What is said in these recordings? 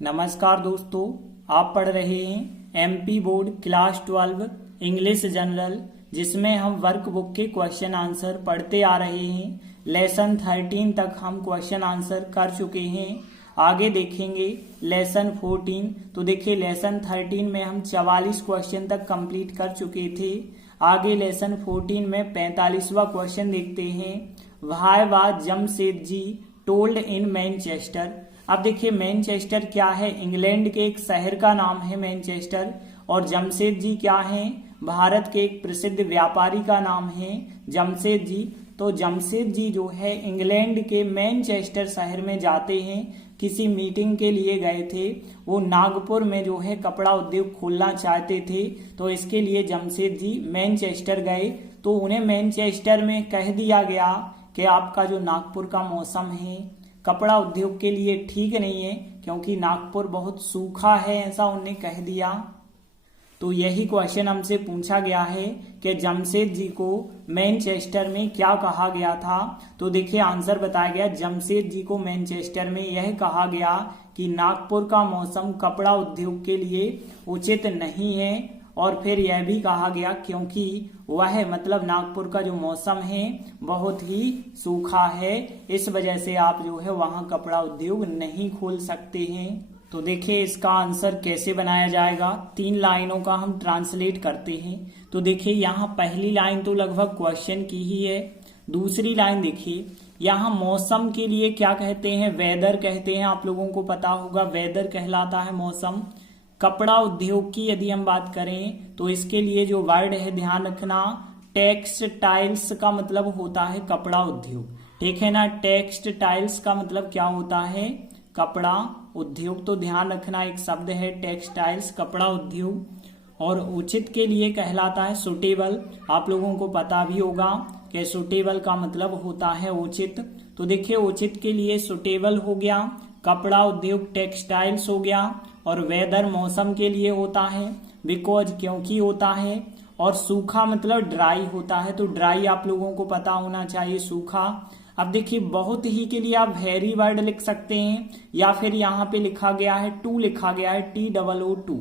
नमस्कार दोस्तों, आप पढ़ रहे हैं MP board class 12 English general, जिसमें हम वर्कबुक के क्वेश्चन आंसर पढ़ते आ रहे हैं। लेसन 13 तक हम क्वेश्चन आंसर कर चुके हैं। आगे देखेंगे लेसन 14। तो देखिए लेसन 13 में हम 44 क्वेश्चन तक कंप्लीट कर चुके थे। आगे लेसन 14 में 45वां क्वेश्चन देखते हैं। Why was Jamshedji told in Manchester. अब देखिए मैनचेस्टर क्या है, इंग्लैंड के एक शहर का नाम है मैनचेस्टर। और जमशेदजी क्या है, भारत के एक प्रसिद्ध व्यापारी का नाम है जमशेदजी। तो जमशेदजी जो है इंग्लैंड के मैनचेस्टर शहर में जाते हैं, किसी मीटिंग के लिए गए थे। वो नागपुर में जो है कपड़ा उद्योग खोलना चाहते थे, तो इसके लिए जमशेदजी मैनचेस्टर गए। तो उन्हें मैनचेस्टर में कह दिया गया कि आपका जो नागपुर का मौसम है कपड़ा उद्योग के लिए ठीक नहीं है, क्योंकि नागपुर बहुत सूखा है, ऐसा उन्हें कह दिया। तो यही क्वेश्चन हमसे पूछा गया है कि जमशेदजी को मैनचेस्टर में क्या कहा गया था। तो देखिए आंसर बताया गया, जमशेदजी को मैनचेस्टर में यह कहा गया कि नागपुर का मौसम कपड़ा उद्योग के लिए उचित नहीं है। और फिर यह भी कहा गया क्योंकि वह मतलब नागपुर का जो मौसम है बहुत ही सूखा है, इस वजह से आप जो है वहां कपड़ा उद्योग नहीं खोल सकते हैं। तो देखिए इसका आंसर कैसे बनाया जाएगा। 3 लाइनों का हम ट्रांसलेट करते हैं। तो देखिए यहाँ पहली लाइन तो लगभग क्वेश्चन की ही है। दूसरी लाइन देखिए, यहाँ मौसम के लिए क्या कहते हैं, वेदर कहते हैं। आप लोगों को पता होगा वेदर कहलाता है मौसम। कपड़ा उद्योग की यदि हम बात करें तो इसके लिए जो वर्ड है ध्यान रखना, टेक्सटाइल्स का मतलब होता है कपड़ा उद्योग, ठीक है ना। टेक्सटाइल्स का मतलब क्या होता है, कपड़ा उद्योग। तो ध्यान रखना एक शब्द है टेक्सटाइल्स, कपड़ा उद्योग। और उचित के लिए कहलाता है सुटेबल। आप लोगों को पता भी होगा कि सुटेबल का मतलब होता है उचित। तो देखिए उचित के लिए सुटेबल हो गया, कपड़ा उद्योग टेक्सटाइल्स हो गया। और वेदर मौसम के लिए होता है, बिकॉज क्योंकि होता है। और सूखा मतलब ड्राई होता है, तो ड्राई आप लोगों को पता होना चाहिए, सूखा। अब देखिए बहुत ही के लिए आप वेरी वर्ड लिख सकते हैं, या फिर यहाँ पे लिखा गया है टू, लिखा गया है TOO2।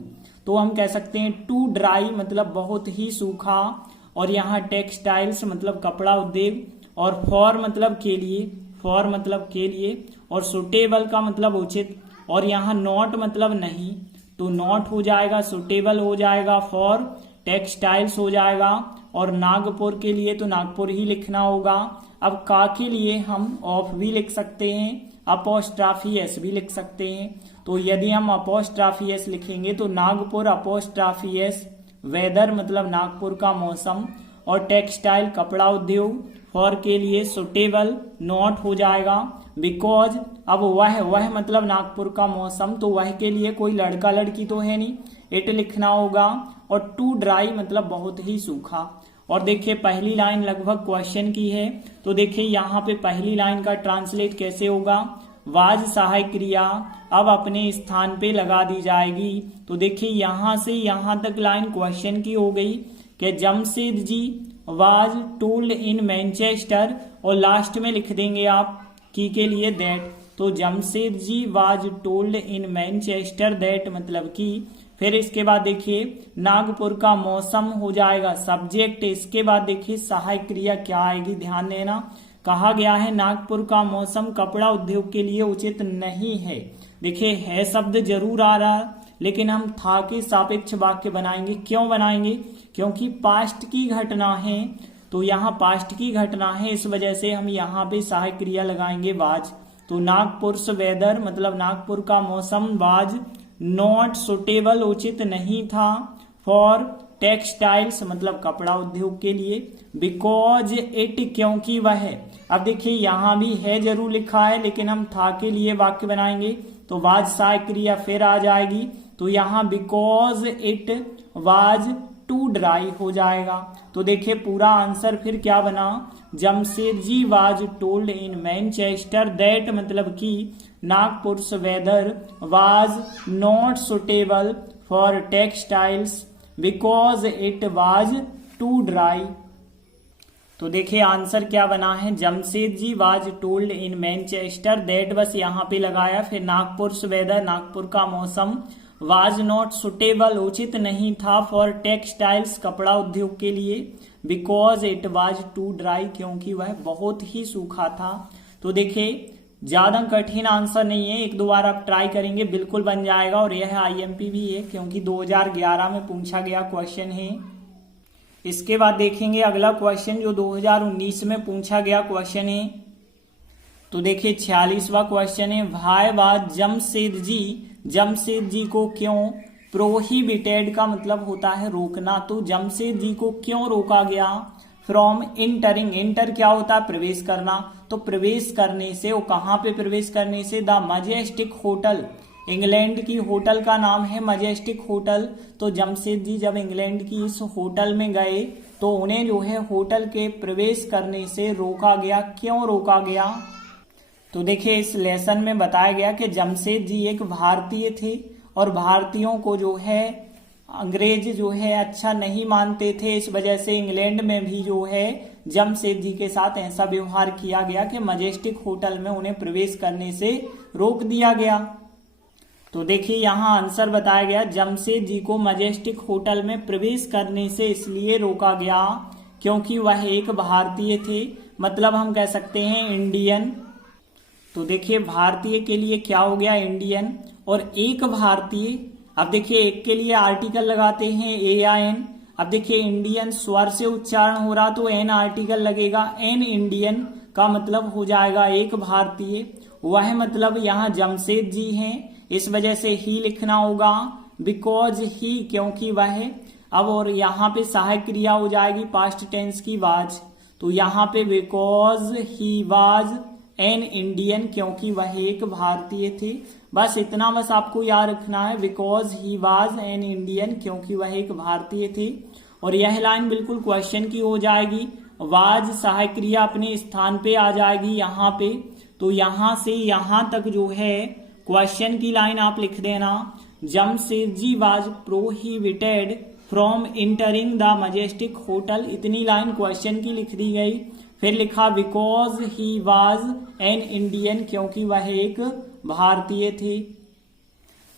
तो हम कह सकते हैं टू ड्राई मतलब बहुत ही सूखा। और यहाँ टेक्सटाइल्स मतलब कपड़ा उद्योग। और फॉर मतलब के लिए, फॉर मतलब के लिए। और सुटेबल का मतलब उचित। और यहाँ नॉट मतलब नहीं, तो नॉट हो जाएगा, सुटेबल हो जाएगा, फॉर टेक्सटाइल्स हो जाएगा। और नागपुर के लिए तो नागपुर ही लिखना होगा। अब का के लिए हम ऑफ भी लिख सकते हैं, अपोस्ट्राफी एस भी लिख सकते हैं। तो यदि हम अपोस्ट्राफी एस लिखेंगे तो नागपुर अपोस्ट्राफी एस, वेदर मतलब नागपुर का मौसम। और टेक्सटाइल कपड़ा उद्योग, फॉर के लिए सुटेबल, नॉट हो जाएगा, बिकॉज। अब वह मतलब नागपुर का मौसम, तो वह के लिए कोई लड़का लड़की तो है नहीं, इट लिखना होगा। और टू ड्राई मतलब बहुत ही सूखा। और देखिए पहली लाइन लगभग क्वेश्चन की है। तो देखिए यहाँ पे पहली लाइन का ट्रांसलेट कैसे होगा, वाज सहायक क्रिया अब अपने स्थान पे लगा दी जाएगी। तो देखिए यहाँ से यहाँ तक लाइन क्वेश्चन की हो गई कि Jamshedji was told in Manchester, और लास्ट में लिख देंगे आप की के लिए दैट। तो Jamshedji was told in Manchester that मतलब की। फिर इसके बाद देखिए नागपुर का मौसम हो जाएगा सब्जेक्ट। इसके बाद देखिए सहायक क्रिया क्या आएगी, ध्यान देना। कहा गया है नागपुर का मौसम कपड़ा उद्योग के लिए उचित नहीं है। देखिए है शब्द जरूर आ रहा, लेकिन हम था के सापेक्ष वाक्य बनाएंगे। क्यों बनाएंगे, क्योंकि पास्ट की घटना है। तो यहाँ पास्ट की घटना है, इस वजह से हम यहाँ पे सहायक क्रिया लगाएंगे वाज। तो नागपुर वेदर मतलब नागपुर का मौसम वाज नॉट सुटेबल उचित नहीं था, फॉर टेक्सटाइल्स मतलब कपड़ा उद्योग के लिए, बिकॉज इट क्योंकि वह। अब देखिए यहाँ भी है जरूर लिखा है, लेकिन हम था के लिए वाक्य बनाएंगे तो वाज सहायक क्रिया फिर आ जाएगी। तो यहाँ because it was too dry हो जाएगा। तो देखिए पूरा आंसर फिर क्या बना, Jamshedji was told in Manchester that मतलब कि Nagpur weather was not suitable for textiles because it was too dry. तो देखिए आंसर क्या बना है, Jamshedji was told in Manchester that, बस यहाँ पे लगाया। फिर नागपुर वेदर, नागपुर का मौसम, वाज नॉट सुटेबल उचित नहीं था, फॉर टेक्सटाइल्स कपड़ा उद्योग के लिए, because it was too dry क्योंकि वह बहुत ही सूखा था। तो देखिए ज्यादा कठिन आंसर नहीं है, एक दो बार आप ट्राई करेंगे बिल्कुल बन जाएगा। और यह आईएमपी भी है क्योंकि 2011 में पूछा गया क्वेश्चन है। इसके बाद देखेंगे अगला क्वेश्चन जो 2019 में पूछा गया क्वेश्चन है। तो देखिए 46वां क्वेश्चन है, वाई वाज जमशेदजी को क्यों प्रोहिबिटेड का मतलब होता है रोकना, तो जमशेदजी को क्यों रोका गया फ्रॉम इंटरिंग, इंटर क्या होता है प्रवेश करना, तो प्रवेश करने से, वो कहाँ पे प्रवेश करने से, द मजेस्टिक होटल, इंग्लैंड की होटल का नाम है मजेस्टिक होटल। तो जमशेदजी जब इंग्लैंड की इस होटल में गए तो उन्हें जो है होटल के प्रवेश करने से रोका गया। क्यों रोका गया, तो देखिए इस लेसन में बताया गया कि जमशेदजी एक भारतीय थे और भारतीयों को जो है अंग्रेज जो है अच्छा नहीं मानते थे, इस वजह से इंग्लैंड में भी जो है जमशेदजी के साथ ऐसा व्यवहार किया गया कि मजेस्टिक होटल में उन्हें प्रवेश करने से रोक दिया गया। तो देखिए यहाँ आंसर बताया गया, जमशेदजी को मजेस्टिक होटल में प्रवेश करने से इसलिए रोका गया क्योंकि वह एक भारतीय थे, मतलब हम कह सकते हैं इंडियन। तो देखिए भारतीय के लिए क्या हो गया इंडियन, और एक भारतीय, अब देखिए एक के लिए आर्टिकल लगाते हैं ए या एन, अब देखिए इंडियन स्वर से उच्चारण हो रहा तो एन आर्टिकल लगेगा, एन इंडियन का मतलब हो जाएगा एक भारतीय, वह मतलब यहाँ जमशेदजी हैं, इस वजह से ही लिखना होगा, बिकॉज ही क्योंकि वह, अब और यहाँ पे सहायक क्रिया हो जाएगी पास्ट टेंस की वाज, तो यहाँ पे because he was an Indian क्योंकि वह एक भारतीय थे। बस इतना बस आपको याद रखना है, because he was an Indian क्योंकि वह एक भारतीय थे। और यह लाइन बिल्कुल क्वेश्चन की हो जाएगी, वाज सहायक क्रिया अपने स्थान पे आ जाएगी यहाँ पे, तो यहाँ से यहाँ तक जो है क्वेश्चन की लाइन आप लिख देना, Jamshedji was prohibited from entering the majestic Hotel, इतनी लाइन क्वेश्चन की लिख दी गई। फिर लिखा because he was an Indian क्योंकि वह एक भारतीय थे।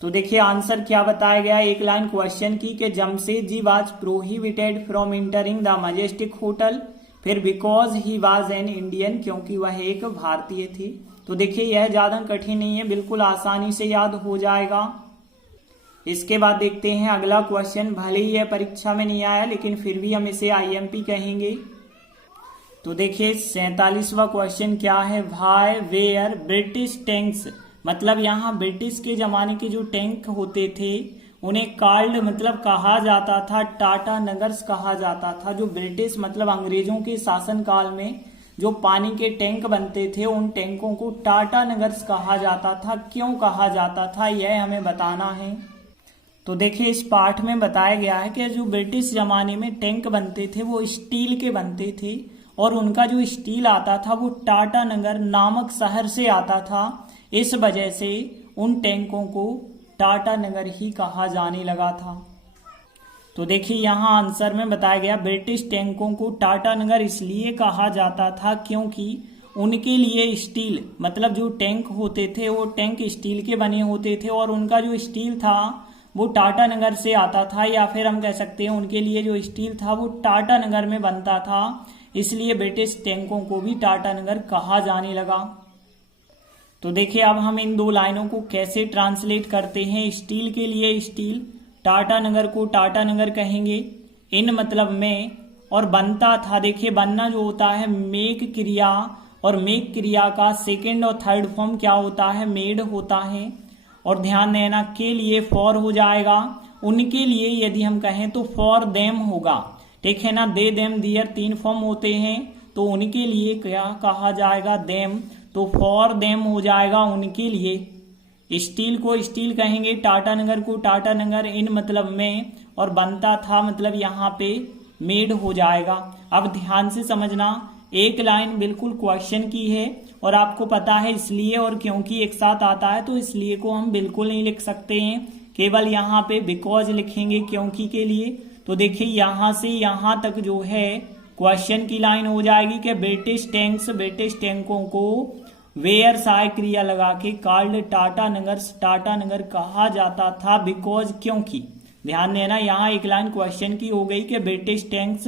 तो देखिए आंसर क्या बताया गया, एक लाइन क्वेश्चन की कि Jamshedji was prohibited from entering the majestic hotel, फिर because he was an Indian क्योंकि वह एक भारतीय थे। तो देखिए यह ज्यादा कठिन नहीं है, बिल्कुल आसानी से याद हो जाएगा। इसके बाद देखते हैं अगला क्वेश्चन, भले ही यह परीक्षा में नहीं आया लेकिन फिर भी हम इसे आईएमपी कहेंगे। तो देखिए 47वां क्वेश्चन क्या है, व्हाई वेयर ब्रिटिश टैंक्स, मतलब यहाँ ब्रिटिश के जमाने के जो टैंक होते थे उन्हें कॉल्ड मतलब कहा जाता था, टाटा नगर्स कहा जाता था। जो ब्रिटिश मतलब अंग्रेजों के शासन काल में जो पानी के टैंक बनते थे उन टैंकों को टाटा नगर्स कहा जाता था। क्यों कहा जाता था यह हमें बताना है। तो देखिए इस पाठ में बताया गया है कि जो ब्रिटिश जमाने में टैंक बनते थे वो स्टील के बनते थे और उनका जो स्टील आता था वो टाटा नगर नामक शहर से आता था, इस वजह से उन टैंकों को टाटा नगर ही कहा जाने लगा था। तो देखिए यहाँ आंसर में बताया गया, ब्रिटिश टैंकों को टाटा नगर इसलिए कहा जाता था क्योंकि उनके लिए स्टील मतलब जो टैंक होते थे वो टैंक स्टील के बने होते थे और उनका जो स्टील था वो टाटा नगर से आता था, या फिर हम कह सकते हैं उनके लिए जो स्टील था वो टाटा नगर में बनता था, इसलिए ब्रिटिश टैंकों को भी टाटा नगर कहा जाने लगा। तो देखिए अब हम इन दो लाइनों को कैसे ट्रांसलेट करते हैं। स्टील के लिए स्टील, टाटा नगर को टाटा नगर कहेंगे इन मतलब में, और बनता था, देखिए बनना जो होता है मेक क्रिया, और मेक क्रिया का सेकंड और थर्ड फॉर्म क्या होता है मेड होता है। और ध्यान देना के लिए फॉर हो जाएगा, उनके लिए यदि हम कहें तो फॉर देम होगा, ठीक है ना। दे देम दियर तीन फॉर्म होते हैं, तो उनके लिए क्या कहा जाएगा देम, तो फॉर देम हो जाएगा उनके लिए। स्टील को स्टील कहेंगे, टाटा नगर को टाटा नगर इन मतलब में, और बनता था मतलब यहाँ पे मेड हो जाएगा। अब ध्यान से समझना, एक लाइन बिल्कुल क्वेश्चन की है और आपको पता है इसलिए और क्योंकि एक साथ आता है, तो इसलिए को हम बिल्कुल नहीं लिख सकते हैं, केवल यहाँ पे बिकॉज लिखेंगे क्योंकि के लिए। तो देखिए यहाँ से यहाँ तक जो है क्वेश्चन की लाइन हो जाएगी कि ब्रिटिश टैंकों को वेयर सहायक क्रिया लगा के कॉल्ड टाटा नगर कहा जाता था बिकॉज क्योंकि। ध्यान देना, यहाँ एक लाइन क्वेश्चन की हो गई कि ब्रिटिश टैंक्स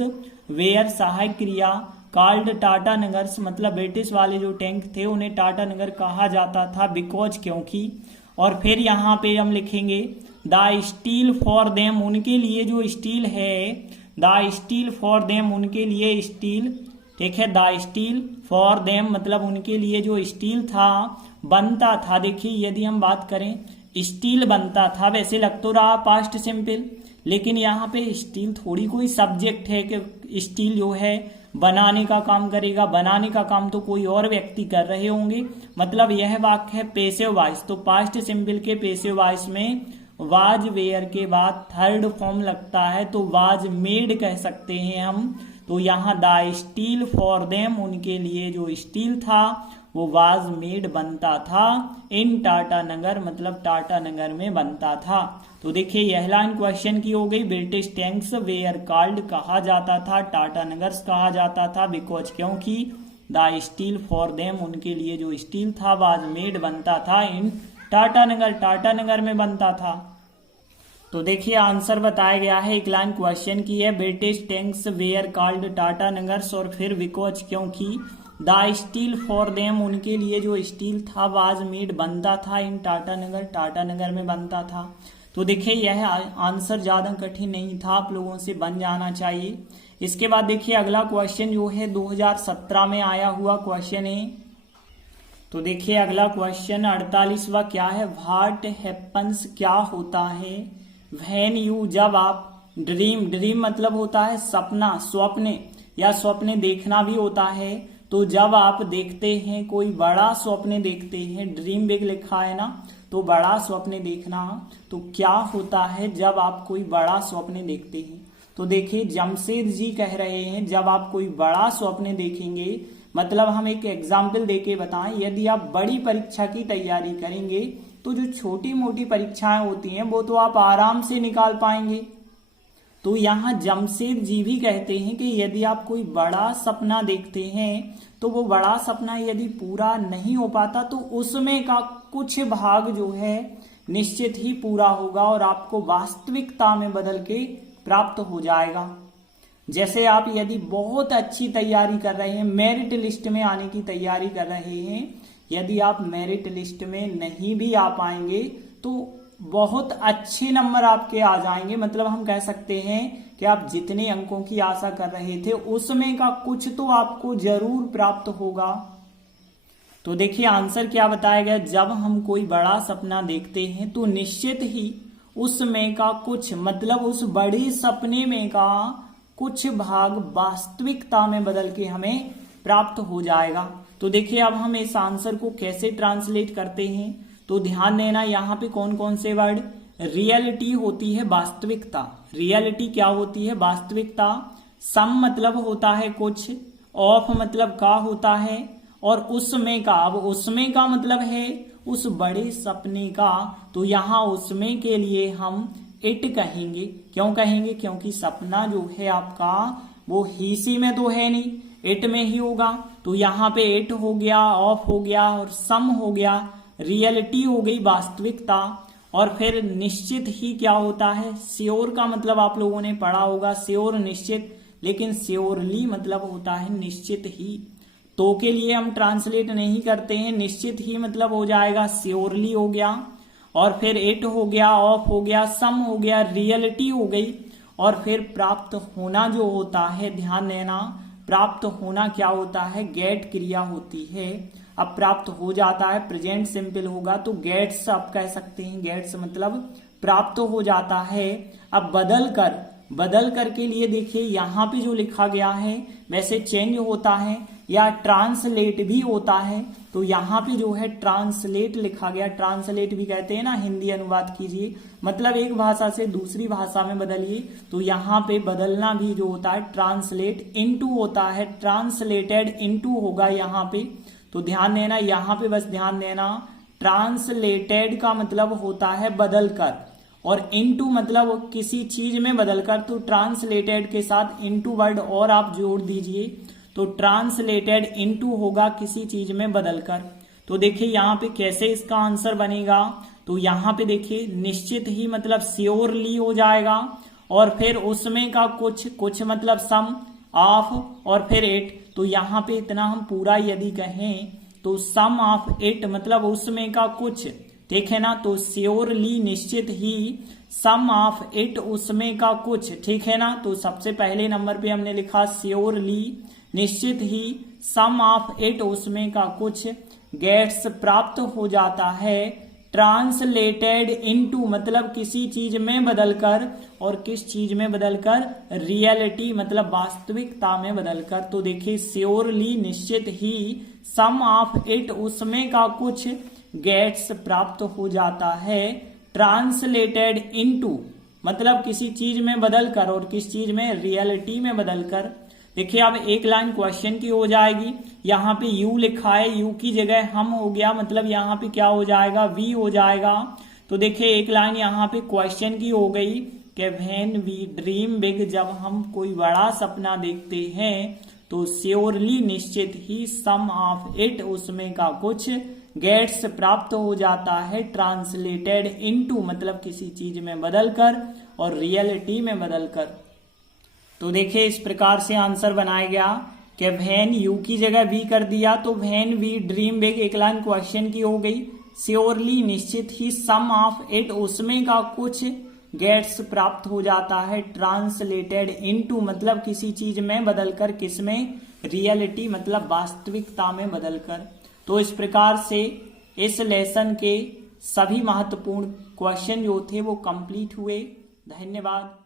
वेयर सहायक क्रिया कॉल्ड टाटा नगर्स, मतलब ब्रिटिश वाले जो टैंक थे उन्हें टाटा नगर कहा जाता था बिकॉज क्योंकि। और फिर यहाँ पे हम लिखेंगे द स्टील फॉर देम, उनके लिए जो स्टील है, द स्टील फॉर देम उनके लिए स्टील, ठीक है। द स्टील फॉर देम मतलब उनके लिए जो स्टील था बनता था। देखिए यदि हम बात करें स्टील बनता था, वैसे लग तो रहा पास्ट सिंपल, लेकिन यहाँ पे स्टील थोड़ी कोई सब्जेक्ट है कि स्टील जो है बनाने का काम करेगा। बनाने का काम तो कोई और व्यक्ति कर रहे होंगे, मतलब यह वाक्य है पैसिव वॉइस। तो पास्ट सिंपल के पैसिव वॉइस में वाज वेयर के बाद थर्ड फॉर्म लगता है तो वाज मेड कह सकते हैं हम। तो यहाँ द स्टील फॉर देम उनके लिए जो स्टील था वो वाज मेड बनता था इन टाटा नगर, मतलब टाटा नगर में बनता था। तो देखिए यह लाइन क्वेश्चन की हो गई, ब्रिटिश टैंक्स वेयर कॉल्ड कहा जाता था टाटा नगर्स कहा जाता था बिकॉज क्योंकि द स्टील फॉर देम उनके लिए जो स्टील था वाज मेड बनता था इन टाटा नगर में बनता था। तो देखिए आंसर बताया गया है, एक लाइन क्वेश्चन की है British tanks were called Tatanagars और फिर बिकॉज क्योंकि द स्टील फॉर देम उनके लिए जो स्टील था वाज मेड बनता था इन टाटा नगर में बनता था। तो देखिए यह आंसर ज्यादा कठिन नहीं था, आप लोगों से बन जाना चाहिए। इसके बाद देखिए अगला क्वेश्चन जो है 2017 में आया हुआ क्वेश्चन है। तो देखिए अगला क्वेश्चन 48वां क्या है, व्हाट हैपन्स क्या होता है व्हेन यू जब आप ड्रीम मतलब होता है सपना, स्वप्ने या स्वप्ने देखना भी होता है। तो जब आप देखते हैं कोई बड़ा स्वप्ने देखते हैं, ड्रीम बिग लिखा है ना, तो बड़ा स्वप्ने देखना, तो क्या होता है जब आप कोई बड़ा स्वप्ने देखते हैं। तो देखिए जमशेद जी कह रहे हैं जब आप कोई बड़ा स्वप्ने देखेंगे, मतलब हम एक एग्जाम्पल देके बताएं, यदि आप बड़ी परीक्षा की तैयारी करेंगे तो जो छोटी मोटी परीक्षाएं होती हैं वो तो आप आराम से निकाल पाएंगे। तो यहाँ जमशेद जी भी कहते हैं कि यदि आप कोई बड़ा सपना देखते हैं तो वो बड़ा सपना यदि पूरा नहीं हो पाता तो उसमें का कुछ भाग जो है निश्चित ही पूरा होगा और आपको वास्तविकता में बदल के प्राप्त हो जाएगा। जैसे आप यदि बहुत अच्छी तैयारी कर रहे हैं, मेरिट लिस्ट में आने की तैयारी कर रहे हैं, यदि आप मेरिट लिस्ट में नहीं भी आ पाएंगे तो बहुत अच्छे नंबर आपके आ जाएंगे, मतलब हम कह सकते हैं कि आप जितने अंकों की आशा कर रहे थे उसमें का कुछ तो आपको जरूर प्राप्त होगा। तो देखिए आंसर क्या बताया गया, जब हम कोई बड़ा सपना देखते हैं तो निश्चित ही उसमें का कुछ, मतलब उस बड़े सपने में का कुछ भाग वास्तविकता में बदल के हमें प्राप्त हो जाएगा। तो देखिए अब हम इस आंसर को कैसे ट्रांसलेट करते हैं, तो ध्यान देना यहाँ पे कौन कौन से वर्ड, रियलिटी होती है वास्तविकता, रियलिटी क्या होती है वास्तविकता, सम मतलब होता है कुछ, ऑफ मतलब का होता है, और उसमें का, अब उसमें का मतलब है उस बड़े सपने का, तो यहाँ उसमें के लिए हम इट कहेंगे। क्यों कहेंगे, क्योंकि सपना जो है आपका वो ही सी में तो है नहीं, इट में ही होगा। तो यहाँ पे इट हो गया, ऑफ हो गया और सम हो गया, रियलिटी हो गई वास्तविकता, और फिर निश्चित ही क्या होता है, श्योर का मतलब आप लोगों ने पढ़ा होगा, श्योर निश्चित, लेकिन श्योरली मतलब होता है निश्चित ही। तो के लिए हम ट्रांसलेट नहीं करते हैं, निश्चित ही मतलब हो जाएगा श्योरली हो गया, और फिर इट हो गया, ऑफ हो गया, सम हो गया, रियलिटी हो गई, और फिर प्राप्त होना जो होता है, ध्यान देना प्राप्त होना क्या होता है, गेट क्रिया होती है। अब प्राप्त हो जाता है, प्रेजेंट सिंपल होगा तो गेट्स आप कह सकते हैं, गेट्स मतलब प्राप्त हो जाता है। अब बदल कर के लिए देखिए यहाँ पे जो लिखा गया है वैसे चेंज होता है या ट्रांसलेट भी होता है, तो यहाँ पे जो है ट्रांसलेट लिखा गया, ट्रांसलेट भी कहते हैं ना, हिंदी अनुवाद कीजिए, मतलब एक भाषा से दूसरी भाषा में बदलिए। तो यहाँ पे बदलना भी जो होता है ट्रांसलेट इनटू होता है, ट्रांसलेटेड इनटू होगा यहाँ पे। तो ध्यान देना, यहाँ पे बस ध्यान देना, ट्रांसलेटेड का मतलब होता है बदल कर, और इनटू मतलब किसी चीज में बदलकर, तो ट्रांसलेटेड के साथ इनटू वर्ड और आप जोड़ दीजिए, तो ट्रांसलेटेड इनटू होगा किसी चीज में बदलकर। तो देखिए यहाँ पे कैसे इसका आंसर बनेगा, तो यहाँ पे देखिए निश्चित ही मतलब श्योरली हो जाएगा, और फिर उसमें का कुछ मतलब सम ऑफ और फिर इट। तो यहाँ पे इतना हम पूरा यदि कहें तो सम ऑफ इट मतलब उसमें का कुछ, ठीक है ना। तो श्योरली निश्चित ही, सम ऑफ इट उसमें का कुछ, ठीक है ना। तो सबसे पहले नंबर पे हमने लिखा श्योरली निश्चित ही, सम ऑफ इट उसमें का कुछ, गेट्स प्राप्त हो जाता है, ट्रांसलेटेड इनटू मतलब किसी चीज में बदलकर, और किस चीज में बदलकर, रियलिटी मतलब वास्तविकता में बदलकर। तो देखिए श्योरली निश्चित ही, सम ऑफ इट उसमें का कुछ, गेट्स प्राप्त हो जाता है, ट्रांसलेटेड इनटू मतलब किसी चीज में बदलकर, और किस चीज में, रियलिटी में बदलकर। देखिए अब एक लाइन क्वेश्चन की हो जाएगी, यहाँ पे यू लिखा है, यू की जगह हम हो गया, मतलब यहाँ पे क्या हो जाएगा, वी हो जाएगा। तो देखिए एक लाइन यहाँ पे क्वेश्चन की हो गई कि व्हेन वी ड्रीम बिग, जब हम कोई बड़ा सपना देखते हैं, तो श्योरली निश्चित ही, सम ऑफ इट उसमें का कुछ, गेट्स प्राप्त हो जाता है, ट्रांसलेटेड इनटू मतलब किसी चीज में बदलकर और रियलिटी में बदलकर। तो देखिए इस प्रकार से आंसर बनाया गया कि व्हेन यू की जगह वी कर दिया, तो व्हेन वी ड्रीम बिग एक लाइन क्वेश्चन की हो गई, श्योरली निश्चित ही, सम ऑफ इट उसमें का कुछ, गेट्स प्राप्त हो जाता है, ट्रांसलेटेड इनटू मतलब किसी चीज में बदलकर, किसमें, रियलिटी मतलब वास्तविकता में बदलकर। तो इस प्रकार से इस लेसन के सभी महत्वपूर्ण क्वेश्चन जो थे वो कंप्लीट हुए। धन्यवाद।